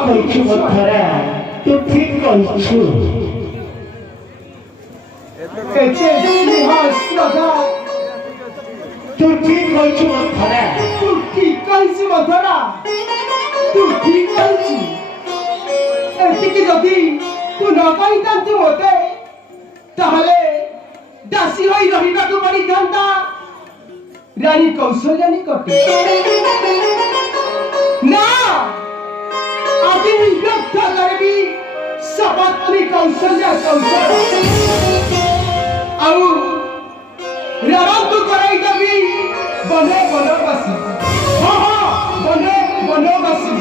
କହିଛୁ ମଥରା ତୁ ଠିକ କହିଛୁ ଏତେ ସ୍ନେହ ଶ୍ରଦ୍ଧା ତୁ ଠିକ କହିଛୁ ମଥରା ତୁ ଠିକ କହିଛୁ ମଧୁରା ତୁ ଠିକ କହିଛୁ ଏତିକି ଯଦି ତୁ ନ କହିଥାନ୍ତୁ ମୋତେ ତାହେଲେ ଦାସୀ ହୋଇ ରହିବାକୁ ପଡ଼ିଥାନ୍ତା ରାଣୀ କୌଶଲ୍ୟା ନିକଟରେ ନା ଆଜି ନିଯୁକ୍ତ କରିବି ସପତ୍ନୀ କୌଶଲ୍ୟା ଆଉ ରାମଙ୍କୁ କରାଇ ଦେବି ବନେ ବନବାସୀ ହଁ ହଁ ବନେ ବନବାସୀ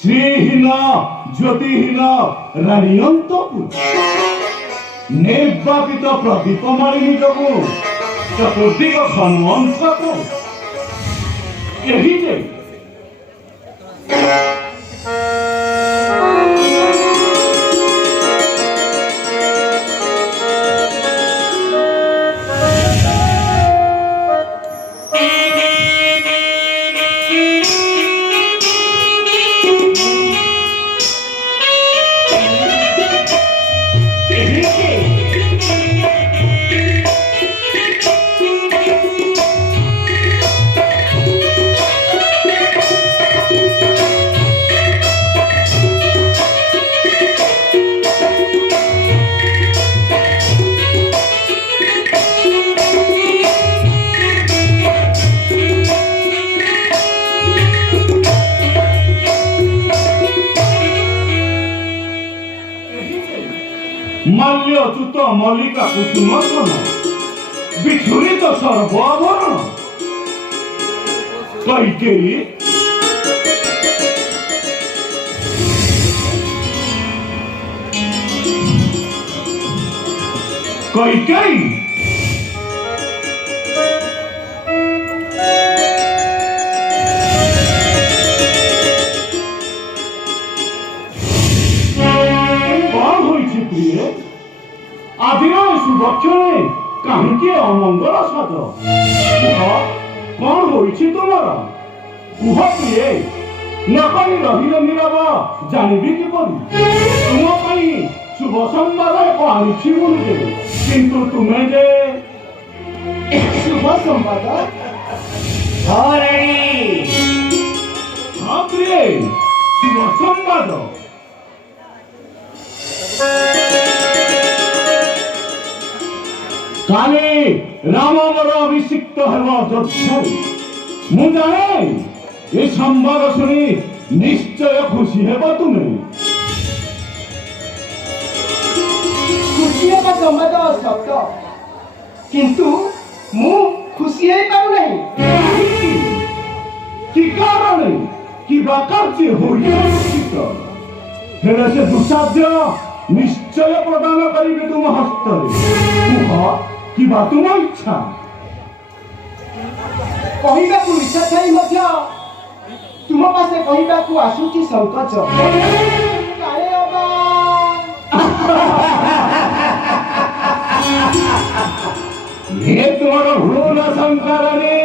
শ্রীহীন জ্যোতিহীন রানী অন্তপুর নির্বাপিত প্রদীপমালিনী যোগু চতুর্দিগ সন্মন্ত্রক ଏହି ଯେ মাল্যচ্যুত মল্লিকা কুসুম স্তন বিছুরিত সর্বাভরণ কৈকেয়ী কৈকেয়ী ଆଜିର ସୁଭକ୍ଷଣେ କାହିଁକି ଅମଙ୍ଗଳ ସାଜ କୁହ କଣ ହୋଇଛି ତୁମର କୁହ ପ୍ରିୟେ ନ କହି ରହିଲେ ନୀରବ ଜାଣିବି କିପରି ତୁମ ପାଇଁ ଶୁଭ ସମ୍ବାଦ ଏକ ଆଣିଛି ଗୁରୁଦେବ କିନ୍ତୁ ତୁମେ ଯେ शुभ संवाद ଧରଣୀ ହଁ ପ୍ରିୟେ ଶୁଭ ସମ୍ବାଦ କାଲି ରାମ ମୋର ଅଭିଷିକ୍ତ ହେବ ଅଯୋଧ୍ୟାରେ ମୁଁ ଜାଣେ ଏ ସମ୍ବାଦ ଶୁଣି ନିଶ୍ଚୟ ଖୁସି ହେବ ତୁମେ खुशी का संवाद सत किंतु मु खुशी है पाऊ नहीं କି କାରଣେ କିବା କାର୍ଯ୍ୟ ହୋଇଥିତ ହେଲେ ସେ ଦୁଃସାଧ୍ୟ ନିଶ୍ଚୟ ପ୍ରଦାନ କରିବେ ତୁମ ହସ୍ତରେ କୁହ କିବା ତୁମ ଇଚ୍ଛା କହିବାକୁ ଇଚ୍ଛା ଥାଇ ମଧ୍ୟ ତୁମ ପାଶେ କହିବାକୁ ଆସୁଛି ସଂକୋଚ କାଳେ ଅବା ଏ ତୁମର ଭୁଲ ସଂସାରରେ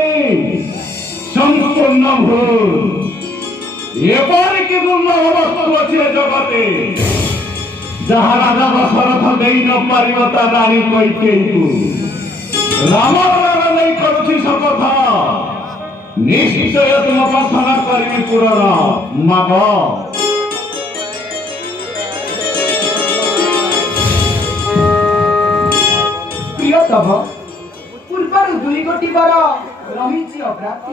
ସମ୍ପୂର୍ଣ୍ଣ ଭୁଲ ଏପରିକି ଦୁର୍ଲଭ ବସ୍ତୁ ଅଛି ଏ ଜଗତେ ଯାହା ରାଜା ଦଶରଥ ଦେଇ ନ ପାରିବ ତା ରାଣୀ କୈକେୟୀକୁ ରାମର ନାମ ନେଇ କରୁଛି ଶପଥ ନିଶ୍ଚୟ ତୁମ ପ୍ରାର୍ଥନା କରିବି ପୂରଣ ମାଗ ପ୍ରିୟତମ ପୂର୍ବରୁ ଦୁଇ ଗୋଟି ବର ରହିଛି ଅପ୍ରାପ୍ତ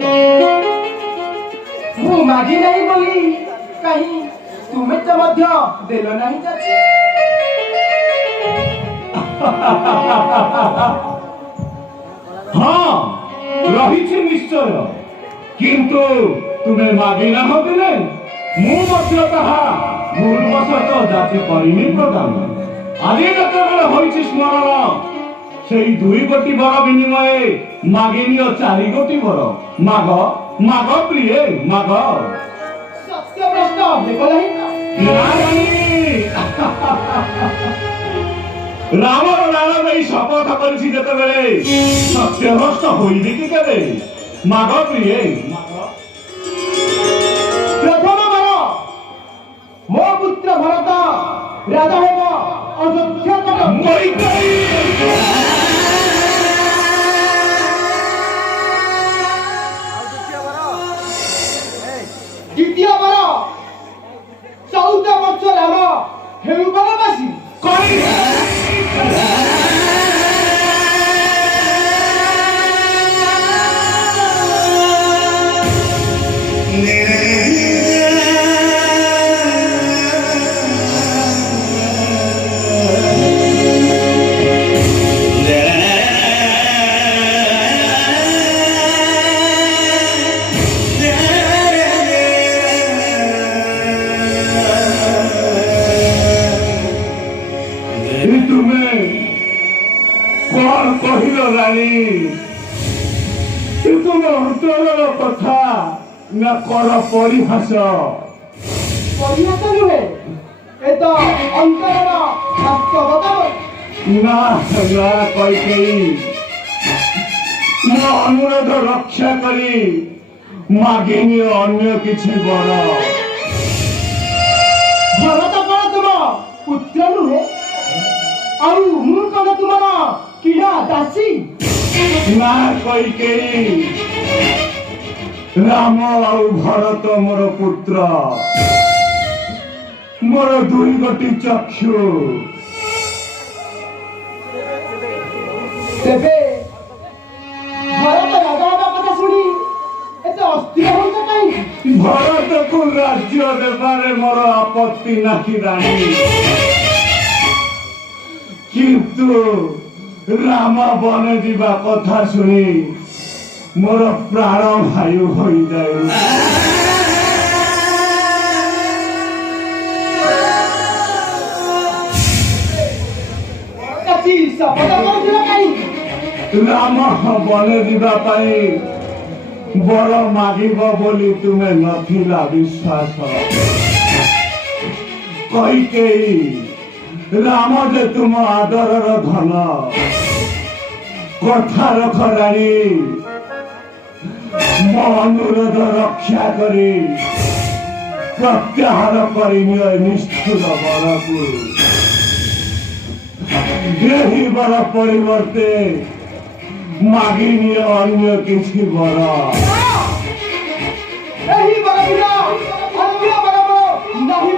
ମୁଁ ମାଗି ନାହିଁ ବୋଲି କାହିଁ ତୁମେ ତ ମଧ୍ୟ ଦେଲ ନାହିଁ ଚାଚି ହଁ ରହିଛି ନିଶ୍ଚୟ କିନ୍ତୁ ତୁମେ ମାଗି ନାହ ଦିନେ ମୁଁ ମଧ୍ୟ ତାହା ଭୁଲବଶତଃ ଯାଚି କରିନି ପ୍ରଦାନ ଆଜି ଯେତେବେଳେ ହୋଇଛି ସ୍ମରଣ ସେଇ ଦୁଇ ଗୋଟି ବର ବିନିମୟରେ ମାଗିନିଅ ଚାରି ଗୋଟି ବର ମାଗ ମାଗ ପ୍ରିୟେ ମାଗ ସତ୍ୟ ପ୍ରଶ୍ନ ହେବ ନାହିଁ ତ? ରାମର ନାମ ନେଇ ଶପଥ କରିଛି ଯେତେବେଳେ ସତ୍ୟଭ୍ରଷ୍ଟ ହୋଇବି କି କେବେ ମାଗ ପ୍ରିୟେ ମାଗ ପ୍ରଥମ ବର ମୋ ପୁତ୍ର ଭରତ ରାଜା ହେବ ଅଯୋଧ୍ୟା ଦ୍ୱିତୀୟ ବର 14 ବର୍ଷ ରାମ ହେଉ ବନବାସୀ ତୁମେ କଣ କହିଲ ରାଣୀ ତୁମ ଅନ୍ତରର କଥା ନା କର ପରିହାସ ପରିହାସ ନୁହେଁ ଏ ତ ଅନ୍ତରର ବାସ୍ତବତା ନା ନା କୈକେୟୀ ମୋ ଅନୁରୋଧ ରକ୍ଷା କରି ମାଗିନି ଅନ୍ୟ କିଛି ବର ଭରତ କଣ ତୁମ ପୁତ୍ର ନୁହେଁ ଆଉ ମୁଁ କଣ ତୁମର କିଣା ଦାସୀ ନା କୈକେୟୀ ରାମ ଆଉ ଭରତ ମୋର ପୁତ୍ର ମୋର ଦୁଇ ଗୋଟି ଚକ୍ଷୁ ତେବେ ଭରତ ରାଜା ହେବା କଥା ଶୁଣି ଏତେ ଅସ୍ଥିର ହଉଛ କାହିଁକି ଭରତକୁ ରାଜ୍ୟ ଦେବାରେ ମୋର ଆପତ୍ତି ନାହିଁ ରାଣୀ কিন্তু রাম বনে যা কথা শুনি মোর প্রাণ ভায়ু হয়ে যায়। ଚାଚୀ ଶପଥ କରୁଥିଲ କାହିଁକି? ରାମ ବନେ ଯିବା ପାଇଁ ବର ମାଗିବ ବୋଲି ତୁମେ ନଥିଲା ବିଶ୍ୱାସ। କୈକେୟୀ ରାମ ଯେ ତୁମ ଆଦରର ଧନ, କଥା ରଖ ରାଣୀ, ମୋ ଅନୁରୋଧ ରକ୍ଷା କରି ପ୍ରତ୍ୟାହାର କରିନିଅ ନିଷ୍ଠୁର ବରକୁ। ଏହି ବର ପରିବର୍ତ୍ତେ ମାଗିନିଅ ଅନ୍ୟ କିଛି ବର। ଏହି ବର ବିନା ଅନ୍ୟ ବର ନାହିଁ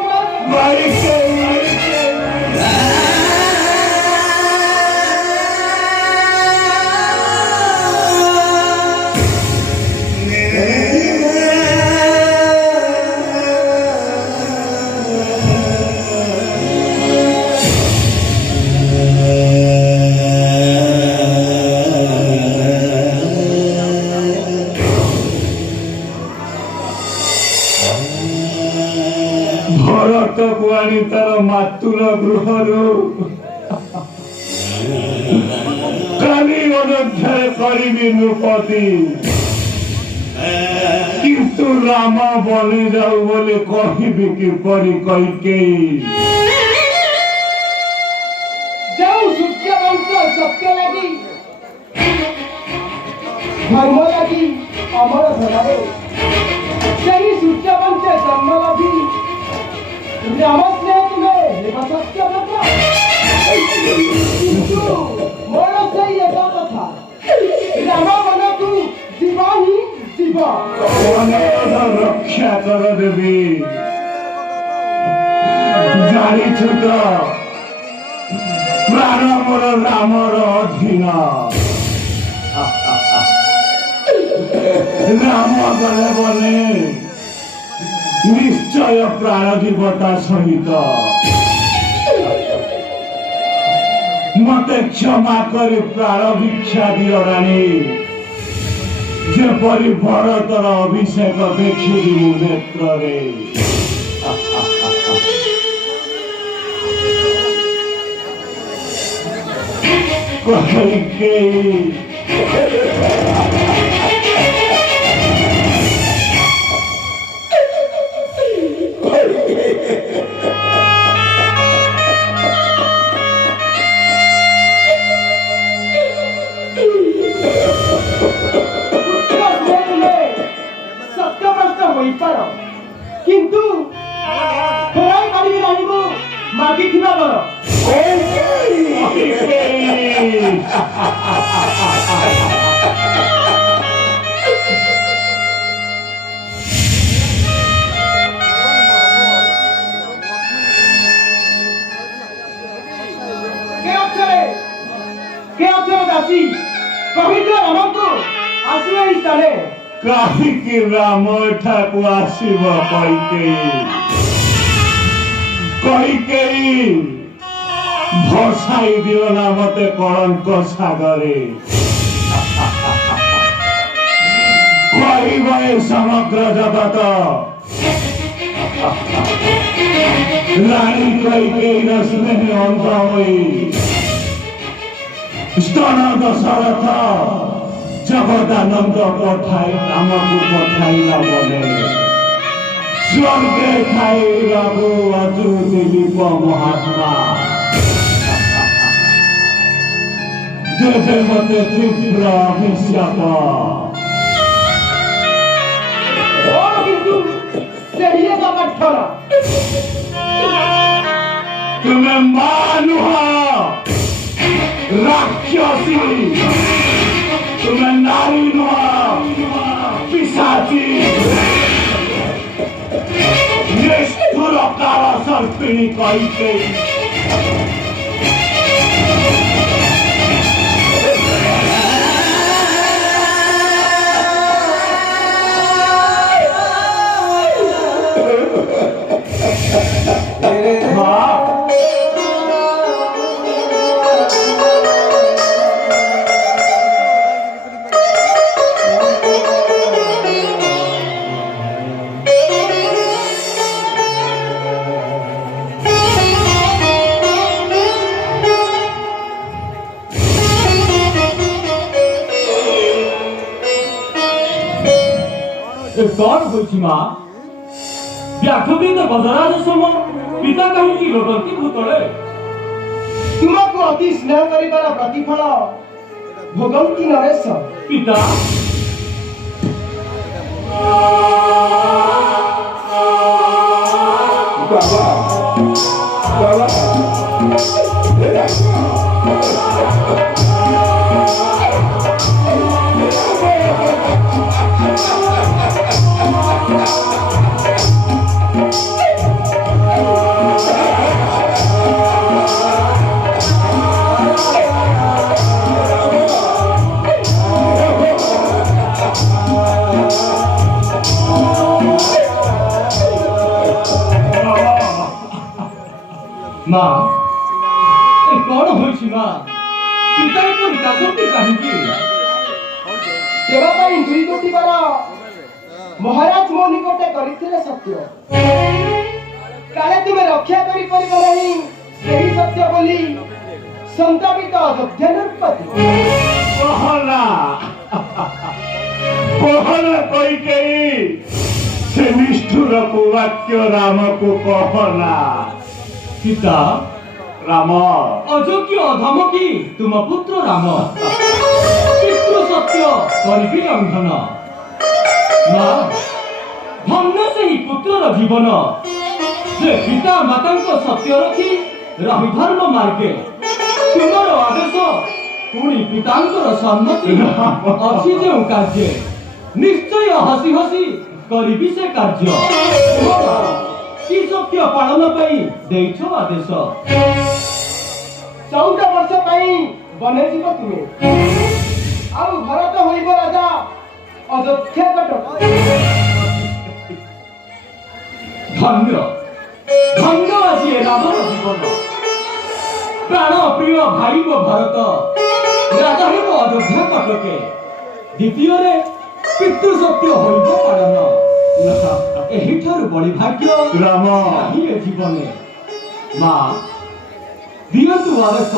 ଭରତକୁ ଆଣି ତାର ମାତୃ ଗୃହରୁ କାଲି ଅଯୋଧ୍ୟାରେ କରିବି ନୃପତି, କିନ୍ତୁ ରାମ ବନି ଯାଉ ବୋଲି କହିବି କିପରି କୈକେୟୀ? ଯେଉଁ ସୂର୍ଯ୍ୟବଂଶ ସତ୍ୟ ଲାଗି ଧର୍ମ ଲାଗି ଅମର ଧରାରେ ସେହି ସୂର୍ଯ୍ୟବଂଶ ଜନ୍ମ ଲାଭି ରାମ ସ୍ନେହ ତୁମେ ହେବ ସତ୍ୟ କଥା। କିନ୍ତୁ ମୋର ସେଇ ଏକ କଥା, ରାମ ମନକୁ ଯିବ ହିଁ ଯିବ। ଅନୁରୋଧ ରକ୍ଷା କର ଦେବୀ। ଜାଣିଛୁ ତ ପ୍ରାଣ ମୋର ରାମର ଅଧୀନ। ରାମ ଗଲେ ବନେ ନିଶ୍ଚୟ ପ୍ରାଣ ଯିବ ତା ସହିତ। ମତେ କ୍ଷମା କରି ପ୍ରାଣ ଭିକ୍ଷା ଦିଅ ରାଣୀ, ଯେପରି ଭରତର ଅଭିଷେକ ଦେଖିବି ମୁଁ ନେତ୍ରରେ। କୈକେୟୀ ହୋଇପାର, କିନ୍ତୁ ଫେରାଇ ପାରିବି ନାହିଁ ମୁଁ ମାଗିଥିବା ବର। କେ ଅଛରେ ଦାସୀ, କହିଦିଅ ରାମଙ୍କୁ ଆସିବେ ଏହି ସ୍ଥାନେ। କାହିଁକି ରାମ ଏଠାକୁ ଆସିବ କୈକେୟୀ? କୈକେୟୀ ଭସାଇ ଦିଅ ନା ମତେ କଳଙ୍କ ସାଗରେ। କହିବ ଏ ସମଗ୍ର ଜଗତ ରାଣୀ କୈକେୟୀର ସ୍ନେହ ଅନ୍ଧ ହୋଇ ସ୍ତନ ଦଶରଥ ଜଗଦାନନ୍ଦ ଆମକୁ ପଠାଇଲା ବନେ। ସ୍ୱର୍ଗେ ଥାଇ ରଘୁ ଅଜୁ ଦିলীପ ମହାତ୍ମା ଦେବେ ମତେ ତୀବ୍ର ଅଭିଶାପ। କିନ୍ତୁ ସେହି ଏକ ପାଠର ତୁମେ ମା ନୁହଁ ରାକ୍ଷସୀ, ତୁମେ ନାରୀ ନୁହଁ ପିଶାଚୀ, ନିଷ୍ଠୁର କାଳ ସର୍ପିଣୀ କୈକେୟୀ। कौन होइछि मां व्याख्याति तो गजराज सम पिता कहीं की लोटंती भूतले तुमको अति स्नेह करिबार प्रतिफल भोगंती नरेश पिता बाबा बाबा मां ए कौन होइछि मां पिता को निकालती कहीं की सेवा पाई दुई कोटी बर महाराज मो निकटे करिथिले सत्य काले तुमे रक्षा करि परिबो नाही सेही सत्य बोली संतापित अयोध्या नरपति कहना कोई कही से निष्ठुर कुवाक्य राम को कहना सीता राम अयोग्य अधम की तुम पुत्र राम पितृ सत्य करिबी लंघन मां धन्य सेही पुत्रर जीवन जे पिता मातांक सत्य रखी रही धर्म मार्गे तुमर आदेश पुणी पितांकर सम्मति अछि जे कार्य निश्चय हसी हसी करिबी से कार्य की सत्य पालन पाई देइछो आदेश 14 वर्ष पाई बने जीव तुमे आउ भरत होइब राजा अयोध्या कटक धन्य धन्य আজি रामर जीवन प्राण प्रिय भाई वो भरत राजा हेब अयोध्या कटके द्वितीय रे पितृ सत्य होइब पालन एही ठारु बड़ी भाग्य राम नाही ए जीवने मां दियतु आदेश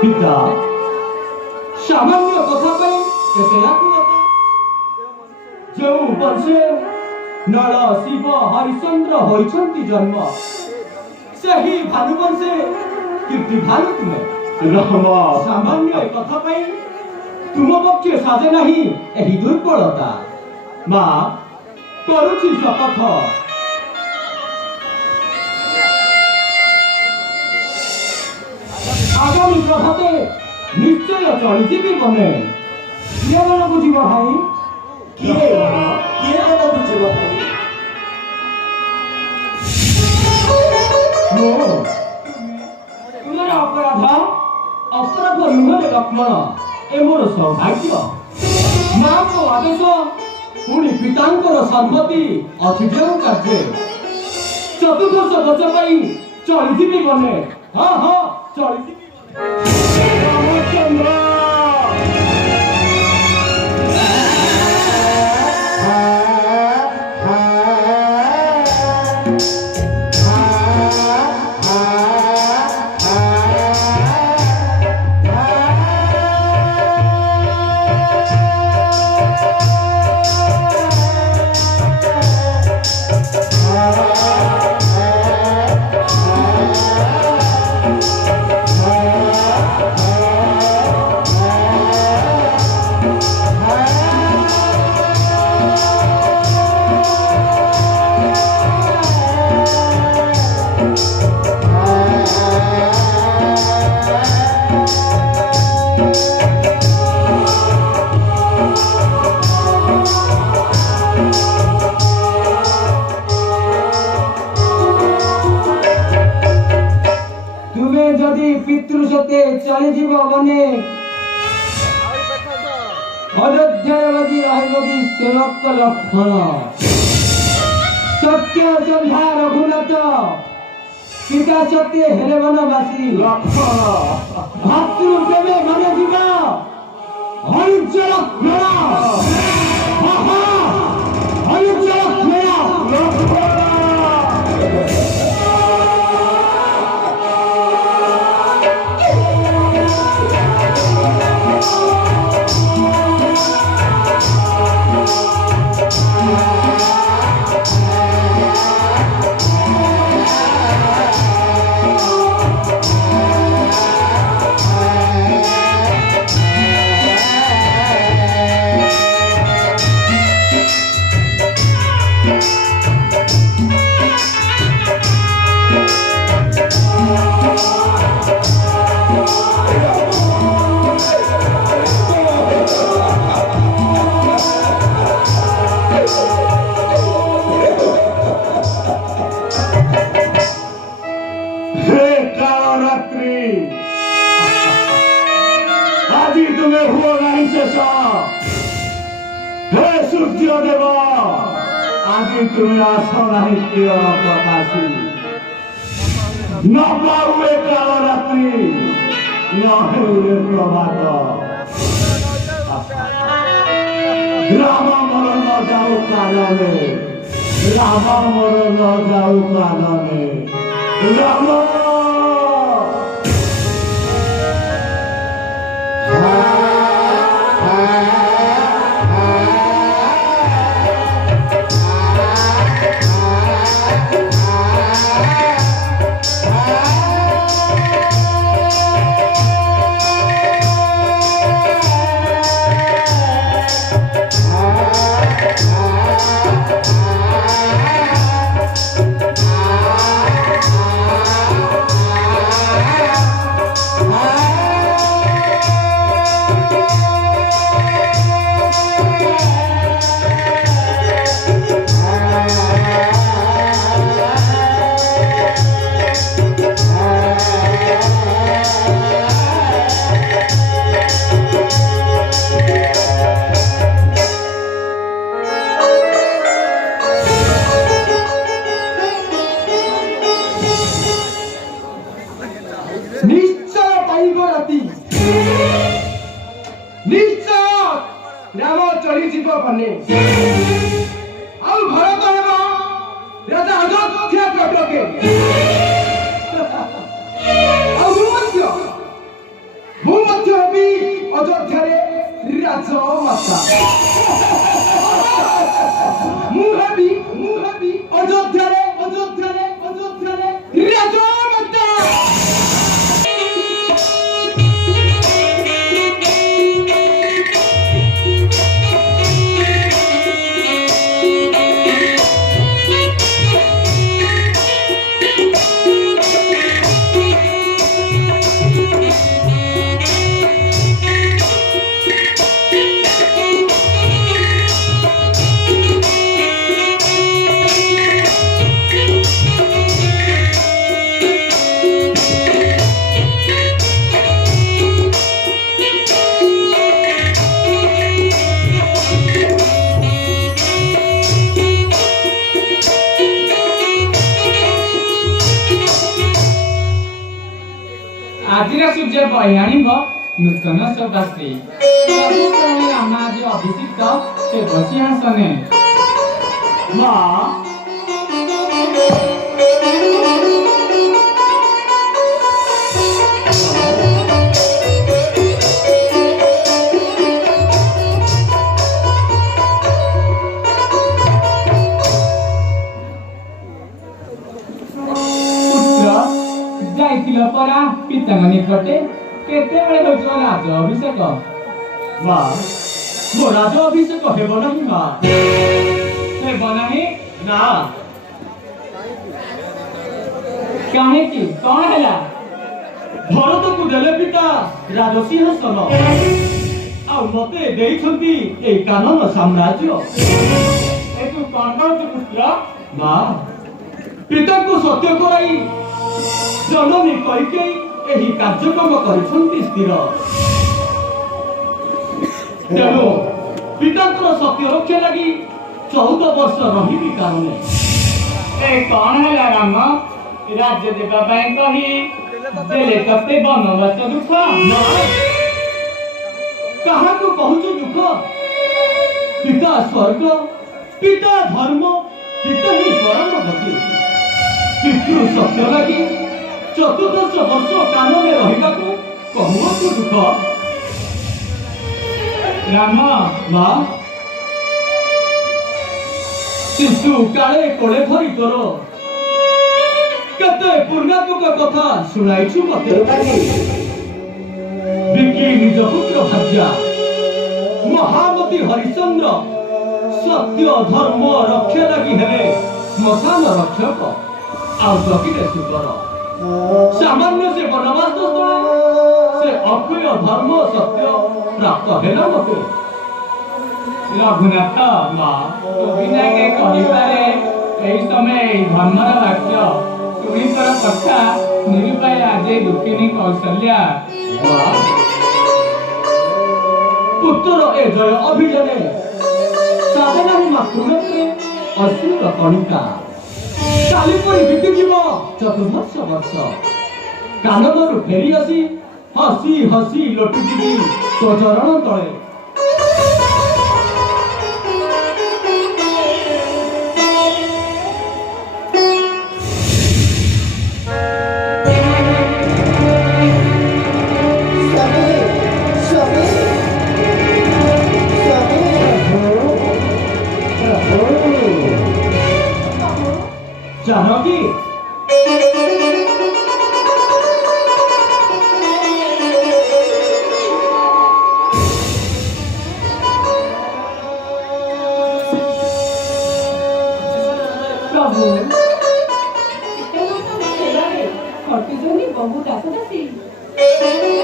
पिता सामान्य कथा पे एते आकुलता जो वंशे नळ शिव हरिश्चंद्र होइछंती जन्म सही भानुवंशे कीर्ति भानु तुमे राम सामान्य कथा पे तुम पक्षे साजे नहीं एही दुर्बलता मां करूछि शपथ आगामी प्रभाते निश्चय चली जीवी बने किए मन बुझिब भाई किए मन बुझिब भाई तुमर अपराध नुहे लक्ष्मण ए मोर सौभाग्य मां को आदेश पुणी पितांकर सम्मति अतिथ्य कार्य चतुर्दश वर्ष पाई चली जीवी बने हाँ हाँ चली जीवी रामचंद्र पितृसते चली जीव बने अयोध्या लगी रहेगी सेवक लक्षण सत्य सन्धा रघुनाथ पिता सत्य हेले वनवासी लक्षण भातृ देवे मन जीव हरिज लक्षण हरिज लक्षण ତୁମେ ହୁଅ ନାହିଁ ଶେଷ। ହେ ସୂର୍ଯ୍ୟ ଦେବ, ଆଜି ତୁମେ ଆସ ନାହିଁ ପ୍ରିୟ ପ୍ରକାଶୀ। ନ ପାଉ ଏ କାଳ ରାତ୍ରି, ନ ହେଉ ଏ ପ୍ରଭାତ। ରାମ ମୋର ନ ଯାଉ କାନନେ, ରାମ ମୋର ନ ଯାଉ କାନନେ, ରାମ। নিশ্চয় পাইব রাতি, নিশ্চয় রাম চলিଯିବ বনে। ଆଉ ଭରତ ହେବ ରାଜା ଅଯୋଧ୍ୟା କଟକେ। ଆଉ ମୁଁ ମଧ୍ୟ ହେବି ଅଯୋଧ୍ୟାରେ ରାଜମାତା। ମୁଁ ହେବି ଅଯୋଧ୍ୟାରେ ରାଜମାତା। ଆଜିର ସୂର୍ଯ୍ୟ ବୈୟାଣିବ ନୂତନ ସଦାଶ୍ରୀ ସବୁବେଳେ ରାମ ଆଜି ଅଭିଷିକ୍ତ ସେ ବସି ଆସନେ। ମା, ଯାଇଥିଲ ପରା ପିତାଙ୍କ ନିକଟେ, କେତେବେଳେ ହୋଇଥିବ ରାଜ ଅଭିଷେକ? ମା, ମୋ ରାଜ ଅଭିଷେକ ହେବ ନାହିଁ ମା। ହେବ ନାହିଁ? ନା, କାହିଁକି, କଣ ହେଲା? ଭରତକୁ ଦେଲେ ପିତା ରାଜସିଂହାସନ, ଆଉ ମତେ ଦେଇଛନ୍ତି ଏଇ କାନନ ସାମ୍ରାଜ୍ୟ। ଏ ତୁ କଣ କରୁଛୁ ପୁତ୍ର? ମା, ପିତାଙ୍କୁ ସତ୍ୟ କରାଇ ଜନନୀ କୈକେୟୀ ଏହି କାର୍ଯ୍ୟକ୍ରମ କରିଛନ୍ତି ସ୍ଥିର। ତେଣୁ ପିତାଙ୍କର ସତ୍ୟ ରକ୍ଷା ଲାଗି 14 ବର୍ଷ ରହିବି କାରଣେ। ଏ କଣ ହେଲା ରାମ? ରାଜ୍ୟ ଦେବା ପାଇଁ କହି ଦେଲେ ତତେ ବନବାସ ଦୁଃଖ। ମା, କାହାକୁ କହୁଛୁ ଦୁଃଖ? ପିତା ସ୍ୱର୍ଗ, ପିତା ଧର୍ମ, ପିତା ହିଁ ପରମ ଗତି। ପିତୃ ସତ୍ୟ ଲାଗି 14 ବର୍ଷ କାନରେ ରହିବାକୁ କହୁଅଛୁ ଦୁଃଖ। ରାମ, ମା, ଶିଶୁ କାଳେ କୋଳେ ଧରି ତୋର କେତେ ପୂର୍ଣ୍ଣାତ୍ମକ କଥା ଶୁଣାଇଛୁ ମତେ। ବିକି ନିଜ ପୁତ୍ର ଭାର୍ଯ୍ୟା ମହାମତୀ ହରିଶ୍ଚନ୍ଦ୍ର ସତ୍ୟ ଧର୍ମ ରକ୍ଷା ଲାଗି ହେଲେ ଶ୍ମଶାନ ରକ୍ଷକ, ଆଉ ଜଗିଲେ ସୁନ୍ଦର। ସାମାନ୍ୟ ସେ ବନବାସ ସ୍ଥଳେ ସେ ଅକ୍ଷୟ ଧର୍ମ ସତ୍ୟ ପ୍ରାପ୍ତ ହେଲା ମତେ। ରଘୁନାଥ, ମା, ତୁ ବିନା କେ କହିପାରେ এই সময় এই ধর্মর বাক্য শুনি তোর কথা নিরুপায় আজে দুঃখিনী কৌশল্যা। মা, ଭକ୍ତର ଏ ଜୟ ଅଭିଯାନେ ସାଧେ ନାହିଁ ମାତୃଲୋକରେ ଅଶ୍ରୁର କଣିକା କାଲି ପରି ବିତିଯିବ ଚତୁର୍ଭର୍ଷ ବର୍ଷ କାନନରୁ ଫେରି ଆସି ହସି ହସି ଲୋଟିଯିବି ତୋ ଚରଣ ତଳେ जानकी प्रभु खटुचनी बहु दास दासी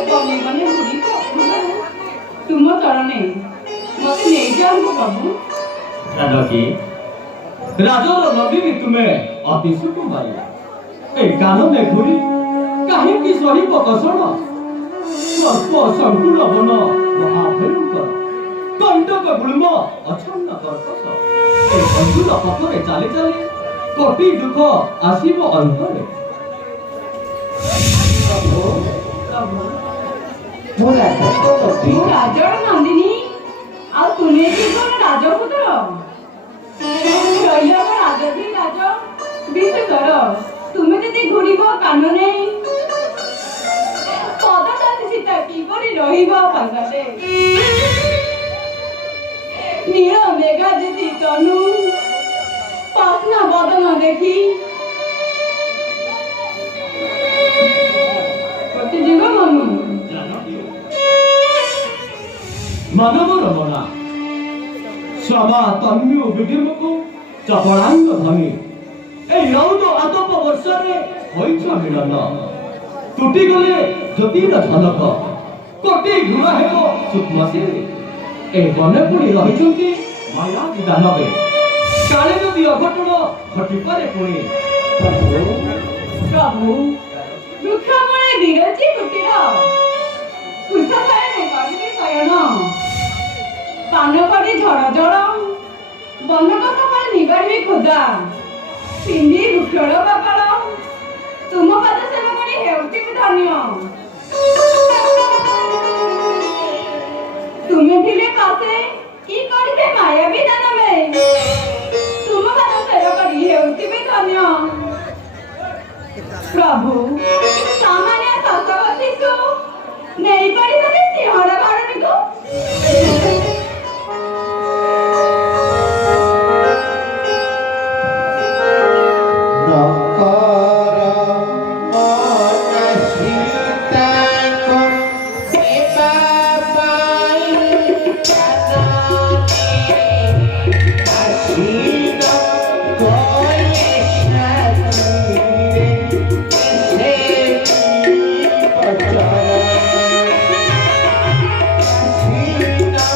तमे माने बुढ़ी तुम चरणे मते नहीं जाओ प्रभु जानकी राजर नबी तुमे अति सुकुमारी ए कानने घुरी काहेकि सहिब कषण सर्प संकुल वन महाभयंकर कंटक गुल्म अछन्न कर्कश ए बंधुर पथरे चाली चाली कोटि दुख आसीब अंतरे ମୁଁ ରାଜର ନନ୍ଦିନୀ ଆଉ ତୁମେ କି କଣ ରାଜପୁତ୍ର ଶୈଳବ ରାଜଧୀ ରାଜ ବିଶ୍ୱର ତୁମେ ଯଦି ଘୁରିବ କାନନେ ପଦଦାସୀ ସୀତା କିପରି ରହିବ ପାଖରେ ନୀଳ ମେଘା ଯଦି ତନୁ ପାସ୍ନା ବଦନ ଦେଖି ପ୍ରତିଯୁଗ ମନୁ मानव रमना क्षमा तन्यु विधिमुखु चपलांग धनी ए रौद आतप वर्षरे होइछ मिलन टूटी गले ज्योतिर झलक कोटि घुरा हेबो सुखमसी ए बने पुणी रहिचंती माया दानवे काले जदि अघटन घटी पारे पुणी प्रभु वृक्षमूले विरची कुटीर कुशधारे करिबे शयन पान पड़ी झड़ जड़ बनकथ पर निगाड़ी खुदा पिंडी वृक्षर बापाल तुम पद सेवा करी हेउति धन्य तुम्हें थिले पासे की करिबे माया भी दानवे तुम पद सेवा करी हेउति धन्य प्रभु सामान्य सतवती को नहीं पड़ी तो सिंहर घरनी को Sita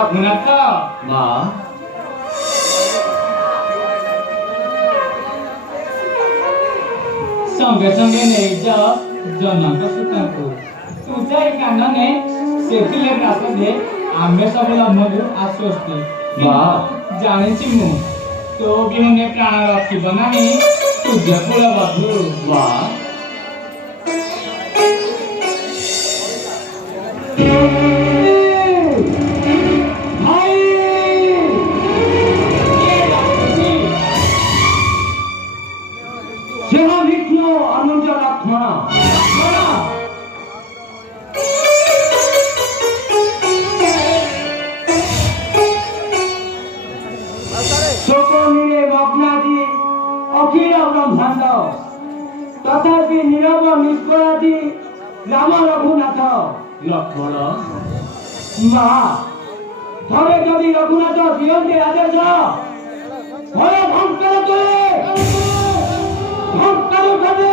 ରଘୁନାଥ ମା ସଙ୍ଗେ ସଙ୍ଗେ ନେଇଯାଅ ଜନକ ସୂତାଙ୍କୁ ତୁ ଯାଇ କାନନେ ସେଥିରେ ରାତ ଦେ ଆମେ ସବୁ ଲମ୍ବରୁ ଆଶ୍ୱସ୍ତି ମା। ଜାଣିଛି ମୁଁ ତୋ ବିହୁନେ ପ୍ରାଣ ରଖିବ ନାହିଁ ସୂର୍ଯ୍ୟ କୂଳ ବଧୁ ମା অনুজ লক্ষ্মণ শোকনীরে মগ্নাদি অখিল ব্রহ্মাণ্ড তথাপি নীরব নিষ্করাদি রাম রঘুনাথ ଲକ୍ଷ୍ମଣ মা থরে যদি রঘুনাথ দিয়ন্তে আদেশ ভয় ভঙ্কর তোলে ভঙ্কর ভাবে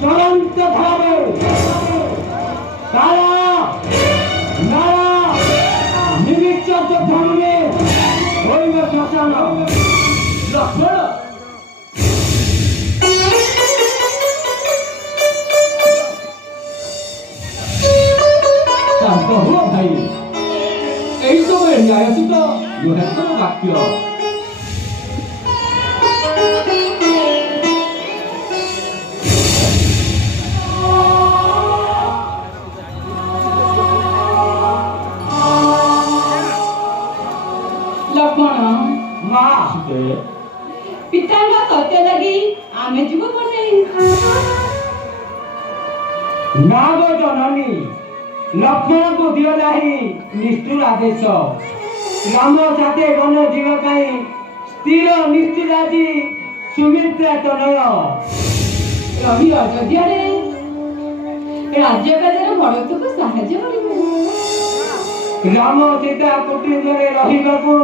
চরন্ত ভাবে তারা নারা নিবিচ্ছ ধর্মে হইব শ্মশান ଲକ୍ଷ୍ମଣ শান্ত হুଅ ଭାଇ এই সময়ে ন্যায়োচিত মহেশ্বর বাক্য ଲକ୍ଷ୍ମଣ মা ପିତାଙ୍କ ସତ୍ୟ ଲାଗି ଆମେ ଯିବୁ ପଟେ ନାଗ ଜନନୀ ଲକ୍ଷ୍ମଣଙ୍କୁ ଦିଅ ନାହିଁ ନିଷ୍ଠୁର ଆଦେଶ ରାମ ସାଥେ ବନ ଯିବା ପାଇଁ ସ୍ଥିର ନିଶ୍ଚିତ ଆଜି ସୁମିତ୍ରା ତନୟ ରହି ଅଯୋଧ୍ୟାରେ ରାଜ୍ୟ କାର୍ଯ୍ୟରେ ଭରତକୁ ସାହାଯ୍ୟ କରିବୁ ରାମ ସୀତା କୁଟୀରରେ ରହିବାକୁ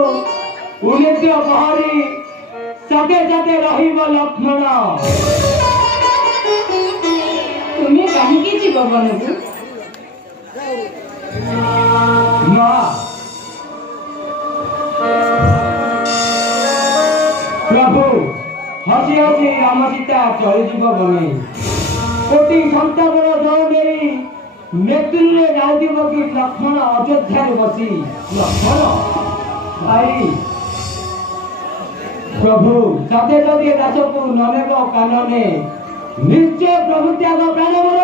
ଉନ୍ନତ ପହରି ସାଥେ ସାଥେ ରହିବ ଲକ୍ଷ୍ମଣ ତୁମେ କାହିଁକି ଯିବ ବନକୁ ମା ପ୍ରଭୁ ହସି ହସି ରାମ ସୀତା ଚଳିଯିବ ବନେ କୋଟି ସନ୍ତାପର ଦଳ ନେଇ ନେତୃରେ ଯାଇଥିବ କି ଲକ୍ଷ୍ମଣ ଅଯୋଧ୍ୟାରେ ବସି ଲକ୍ଷ୍ମଣ ଭାଇ ପ୍ରଭୁ ସାଥେ ଯଦି ଦାସକୁ ନ ନେବ କାନନେ ନିଶ୍ଚୟ ପ୍ରଭୁ ତ୍ୟାଗ ପ୍ରାଣ ମୋର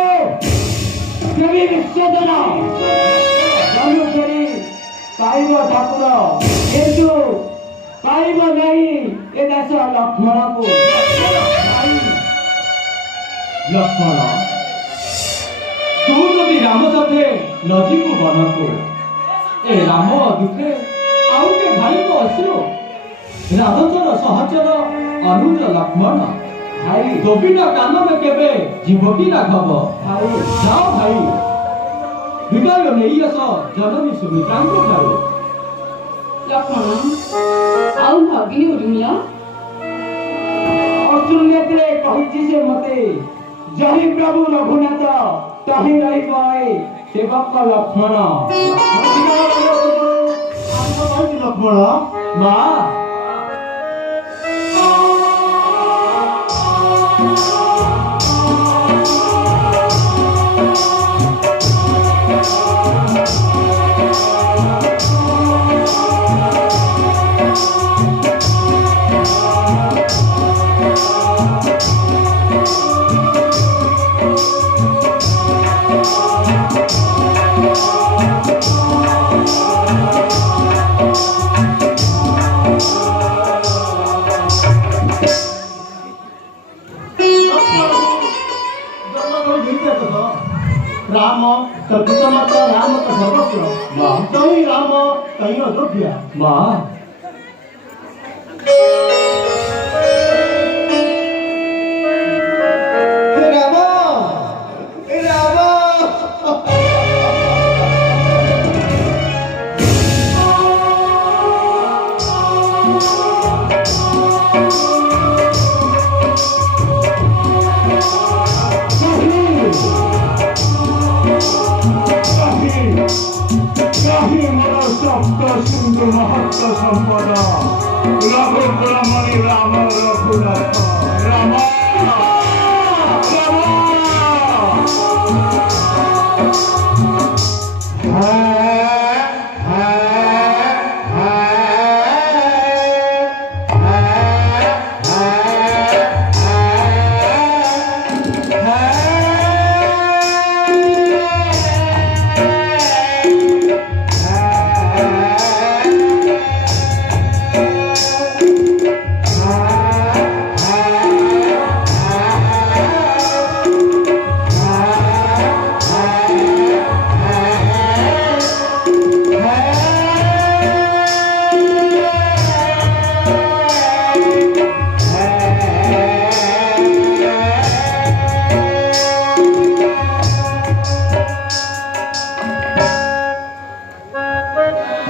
ଦେବୀ ବିଶ୍ୱଜନ ଧନୁଶ୍ରୀ ପାଇବ ଠାକୁର କିନ୍ତୁ ପାଇବ ନାହିଁ ଏ ଦାସ ଲକ୍ଷ୍ମଣକୁ ଭାଇ ଲକ୍ଷ୍ମଣ ତୁ ଯଦି ରାମ ସାଥେ ନଯିବୁ ବନକୁ ଏ ରାମ ଦୁଃଖେ ଆଉ କେ ଭାଇବ ଅସୁର ରାମଚର ସହଚର ଅନୁଜ ଲକ୍ଷ୍ମଣ ଭାଇ ଗୋବିନ୍ଦ କାନନ କେବେ ଯିବ କି ରାଘବ ଭାଇ ଯାଅ ଭାଇ ବିଦାୟ ନେଇ ଆସ ଜନନୀ ସୁମିତ୍ରାଙ୍କ ଠାରୁ ଲକ୍ଷ୍ମଣ ଆଉ ଭଗିନୀ ଉର୍ମିଳ ଅଶ୍ରୁନେତ୍ରେ କହିଛି ସେ ମତେ ଜହି ପ୍ରଭୁ ରଘୁନାଥ ତହିଁ ରହିବ ଏ ସେବକ ଲକ୍ଷ୍ମଣ ଲକ୍ଷ୍ମଣ ମା राम पितामाता राम का सर्वस्व कहीं राम कहीं अयोध्या মা কাহি মোর সপ্ত সিন্ধু মহত্ব সম্পদ রঘুকুলমণি রাম রঘুনাথ রাম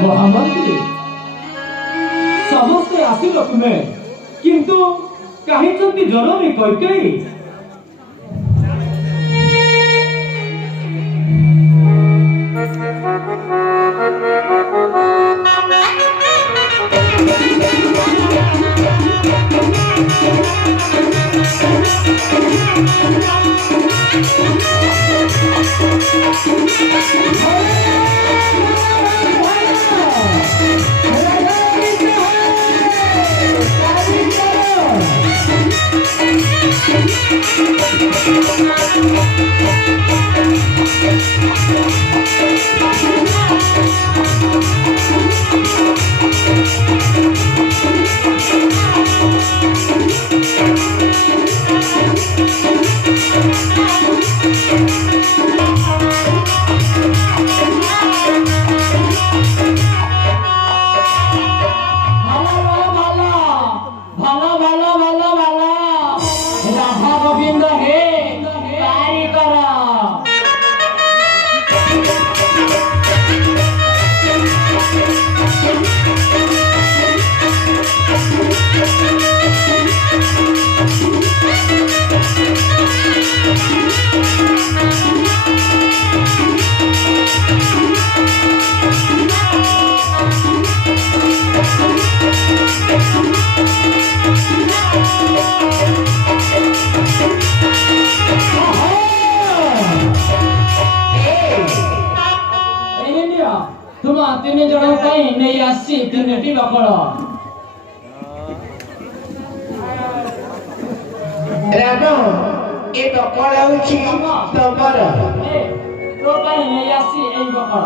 ମହାମନ୍ତ୍ରୀ ସମସ୍ତେ ଆସିଲ ତୁମେ କିନ୍ତୁ କାହିଁଛନ୍ତି ଜନନୀ କୈକେୟୀ ତୁମ ତିନି ଜଣ ପାଇଁ ନେଇ ଆସିଛି ତିନିଟି ବକଳ ରାମ ଏ ବକଳ ହେଉଛି ତମର ତୋ ପାଇଁ ନେଇ ଆସିଛି ଏଇ ବକଳ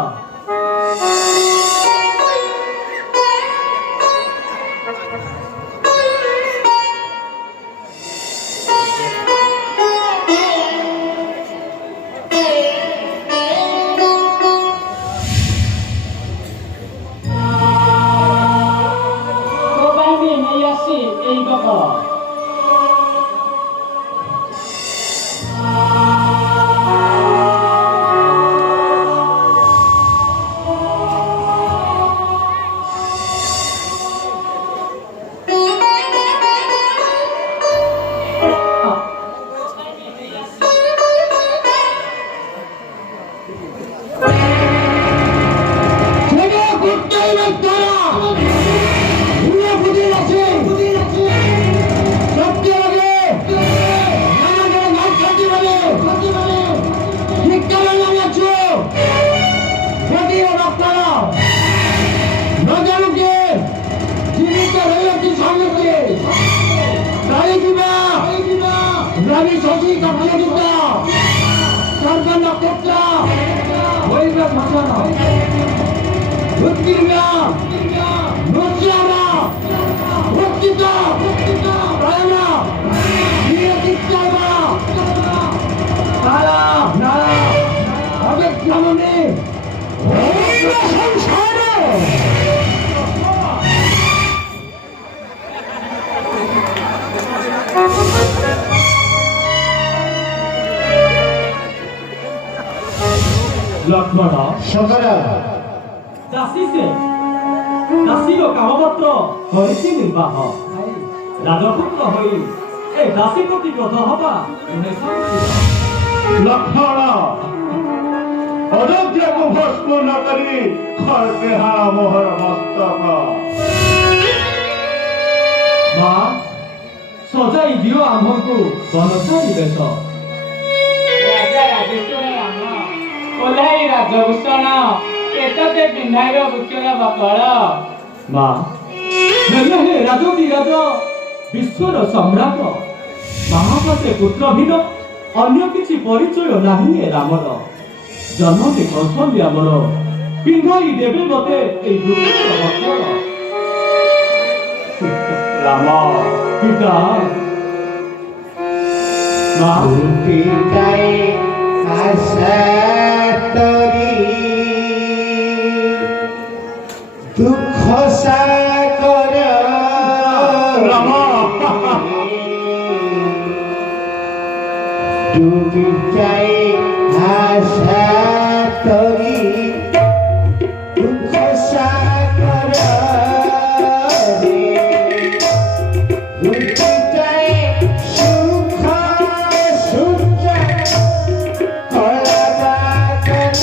লক্ষ্মণ দাসী সে দাসীর কামমাত্র হয়েছে নির্বাহ রাজপুত্র হই এই দাসী প্রতি ক্রোধ হবা লক্ষ্মণ ଅଯୋଧ୍ୟାକୁ ଭସ୍ମ ନ କରି ଖର୍ବେ ହା ମୋହର ମସ୍ତକ। ମା ସଜାଇ ଦିଅ ଆମ୍ଭଙ୍କୁ ବନସାରୀ ବେଶ। ରାଜା ରାଜେଶ୍ୱର ରାମ ଓହ୍ଲାଇ ରାଜଭୂଷଣ କେତତେ ପିନ୍ଧାଇବ ବୃକ୍ଷର ବକଳ। ମା ହେଲେ ହେ ରାଜତି ରାଜ ବିଶ୍ୱର ସମ୍ରାଟ ମହାପାତେ ପୁତ୍ରହୀନ ଅନ୍ୟ କିଛି ପରିଚୟ ନାହିଁ ଏ ରାମର। ଜନନୀ କୌଶଲ୍ୟା ମୋର ପିନ୍ଧାଇ ଦେବେ ମତେ ଏଇ ବୃକ୍ଷର ବକଳ। ରାମ ପିତା ମା দুঃখ সাগর রাম ডুবি যায় আশা তরি দুঃখ সাগর ডুবি যায় সুখ সূর্য কলা বাদল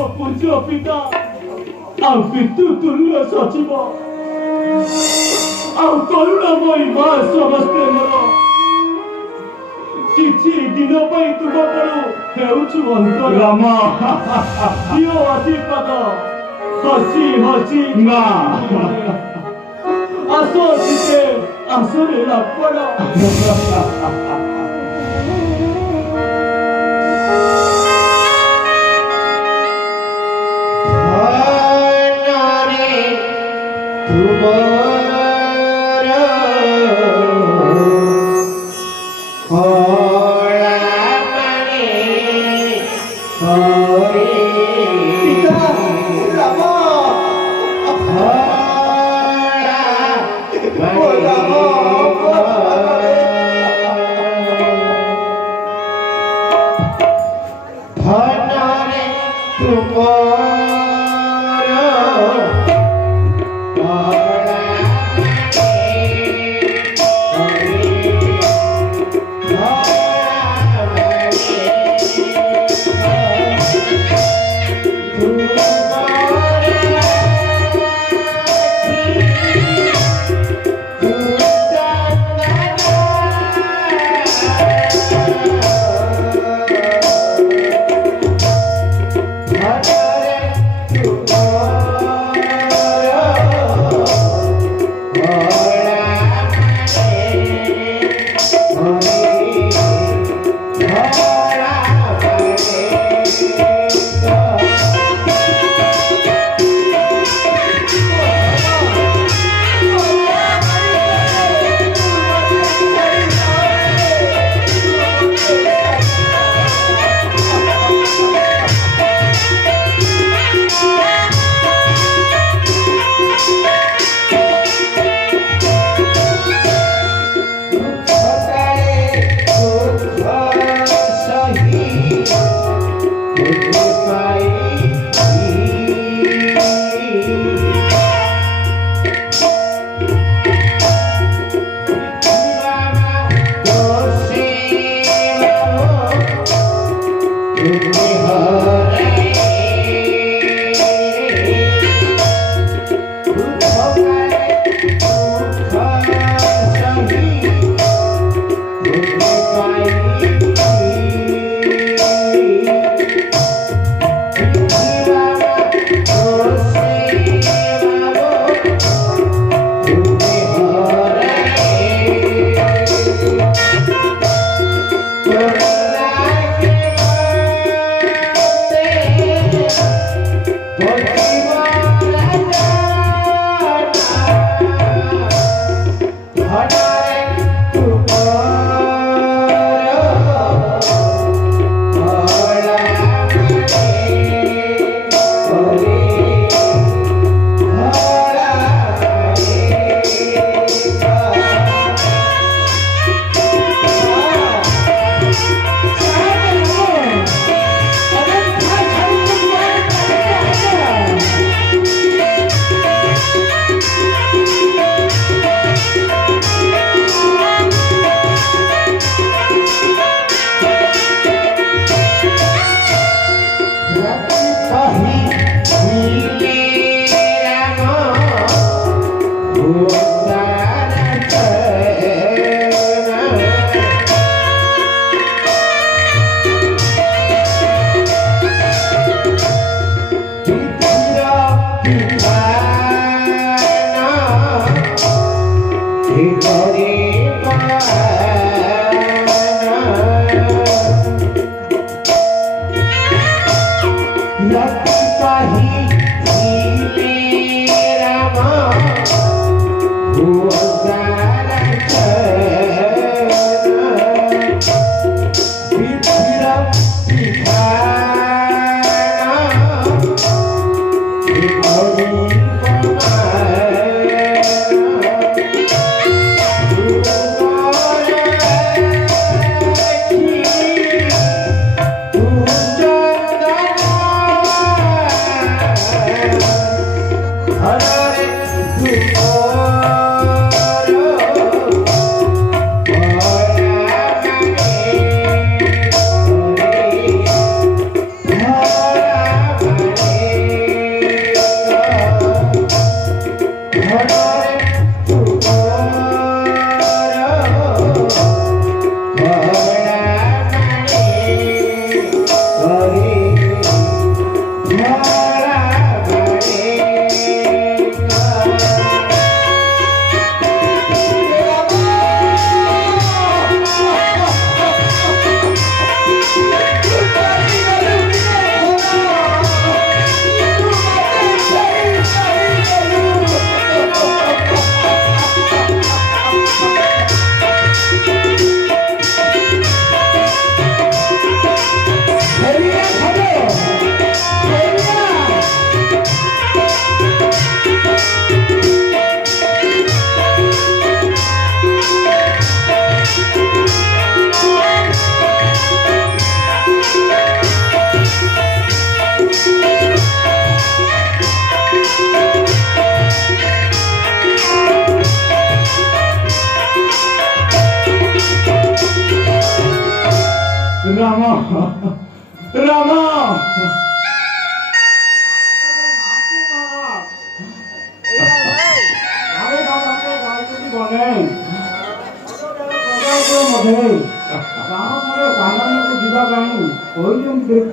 ମୋ ପୂଜ୍ୟ ପିତା ଆଉ ପିତୃ ତୁଲ୍ୟ ସଚିବ ଆଉ କରୁଣାମୟୀ ମା ସମସ୍ତେ ମୋର କିଛି ଦିନ ପାଇଁ ତୁମ କଳୁ ହେଉଛୁ ଅନ୍ତରାମ ଦିଅ ଆଶୀର୍ବାଦ ହସି ହସି ମା ଆସ ଟିକେ ଆସରେ ଲାପଡ଼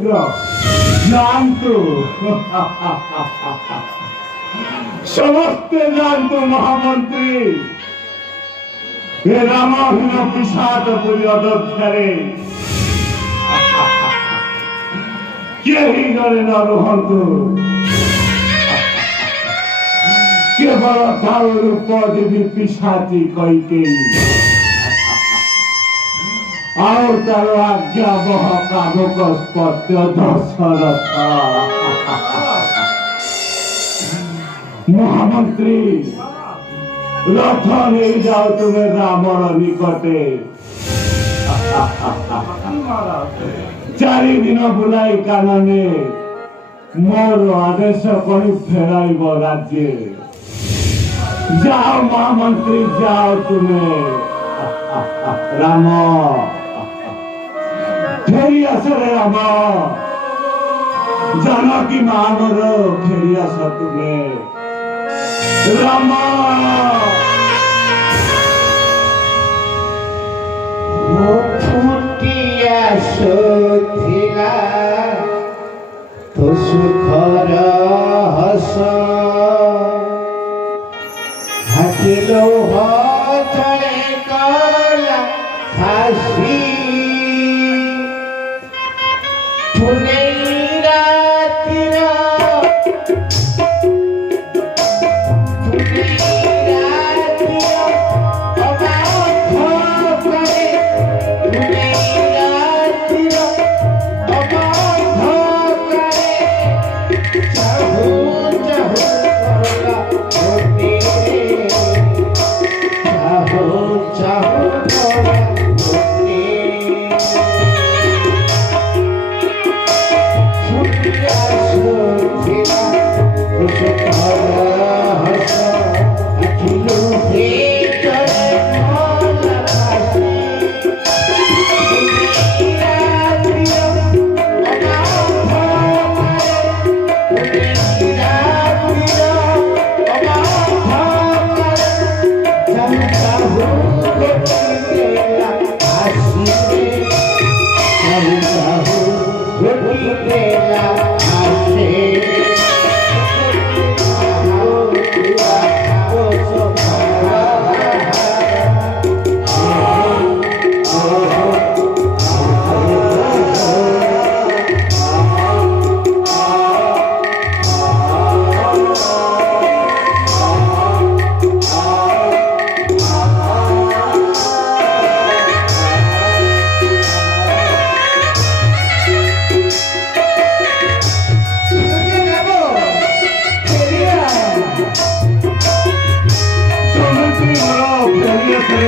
পুত্র জানতো সমস্তে জানতো মহামন্ত্রী এ রামাহীন পিসাচ পুরী অযোধ্যারে কেহি করে ন রুহন্তু কেবল তার উপদেবী পিসাচি কইকেই ଆଉ ତାର ଆଜ୍ଞା ବହ କାମକ ସ୍ପତ୍ୟ ଦଶରଥ ମହାମନ୍ତ୍ରୀ ରଥ ନେଇଯାଅ ତୁମେ ରାମର ନିକଟେ 4 ଦିନ ବୁଲାଇ କାନନେ ମୋର ଆଦେଶ କରି ଫେରାଇବ ରାଜ୍ୟ ଯାଅ ମହାମନ୍ତ୍ରୀ ଯାଅ ତୁମେ ରାମ ফেরি আসে রে আমার জানকী মা মোর ফেরি আস তুমি রাম ফুটিয়া সুধিলা তো সুখর হস হাতিল চলে কলা হাসি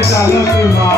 জানকী মা